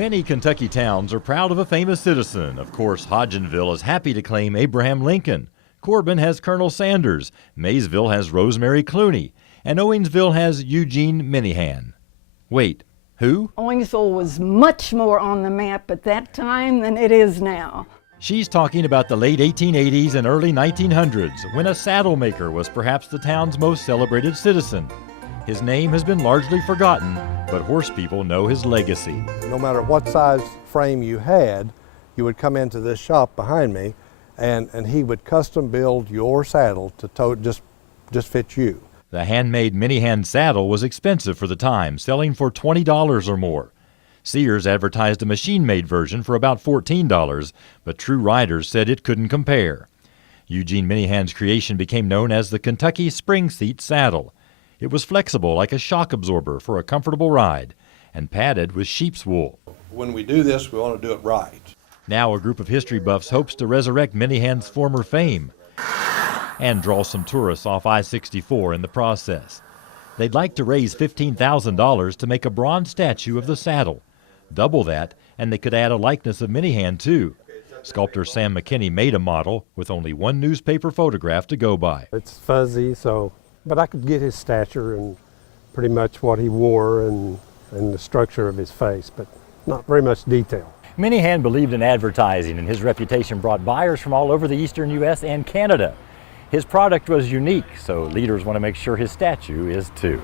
Many Kentucky towns are proud of a famous citizen. Of course, Hodgenville is happy to claim Abraham Lincoln. Corbin has Colonel Sanders. Maysville has Rosemary Clooney. And Owingsville has Eugene Minihan. Wait, who? Owingsville was much more on the map at that time than it is now. She's talking about the late 1880s and early 1900s, when a saddle maker was perhaps the town's most celebrated citizen. His name has been largely forgotten, but horse people know his legacy. No matter what size frame you had, you would come into this shop behind me, and he would custom build your saddle to just fit you. The handmade Minihan saddle was expensive for the time, selling for $20 or more. Sears advertised a machine-made version for about $14, but true riders said it couldn't compare. Eugene Minihan's creation became known as the Kentucky springseat saddle. It was flexible like a shock absorber for a comfortable ride, and padded with sheep's wool. When we do this, we want to do it right. Now a group of history buffs hopes to resurrect Minihan's former fame and draw some tourists off I-64 in the process. They'd like to raise $15,000 to make a bronze statue of the saddle. Double that, and they could add a likeness of Minihan, too. Sculptor Sam McKinney made a model with only one newspaper photograph to go by. It's fuzzy, but I could get his stature and pretty much what he wore and the structure of his face, but not very much detail. Minihan believed in advertising, and his reputation brought buyers from all over the eastern U.S. and Canada. His product was unique, so leaders want to make sure his statue is too.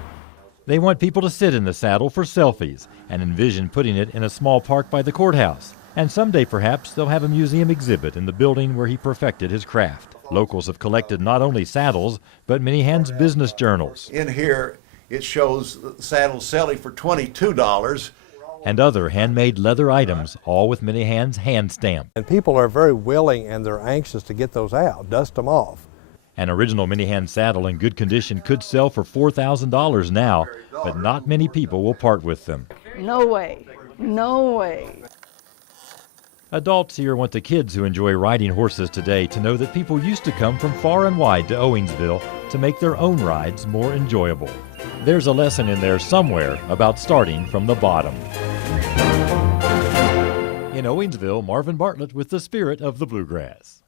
They want people to sit in the saddle for selfies and envision putting it in a small park by the courthouse. And someday, perhaps, they'll have a museum exhibit in the building where he perfected his craft. Locals have collected not only saddles, but Minihan's business journals. In here, it shows saddles selling for $22. And other handmade leather items, all with Minihan's hand stamp. And people are very willing and they're anxious to get those out, dust them off. An original Minihan saddle in good condition could sell for $4,000 now, but not many people will part with them. No way. No way. Adults here want the kids who enjoy riding horses today to know that people used to come from far and wide to Owingsville to make their own rides more enjoyable. There's a lesson in there somewhere about starting from the bottom. In Owingsville, Marvin Bartlett with the spirit of the bluegrass.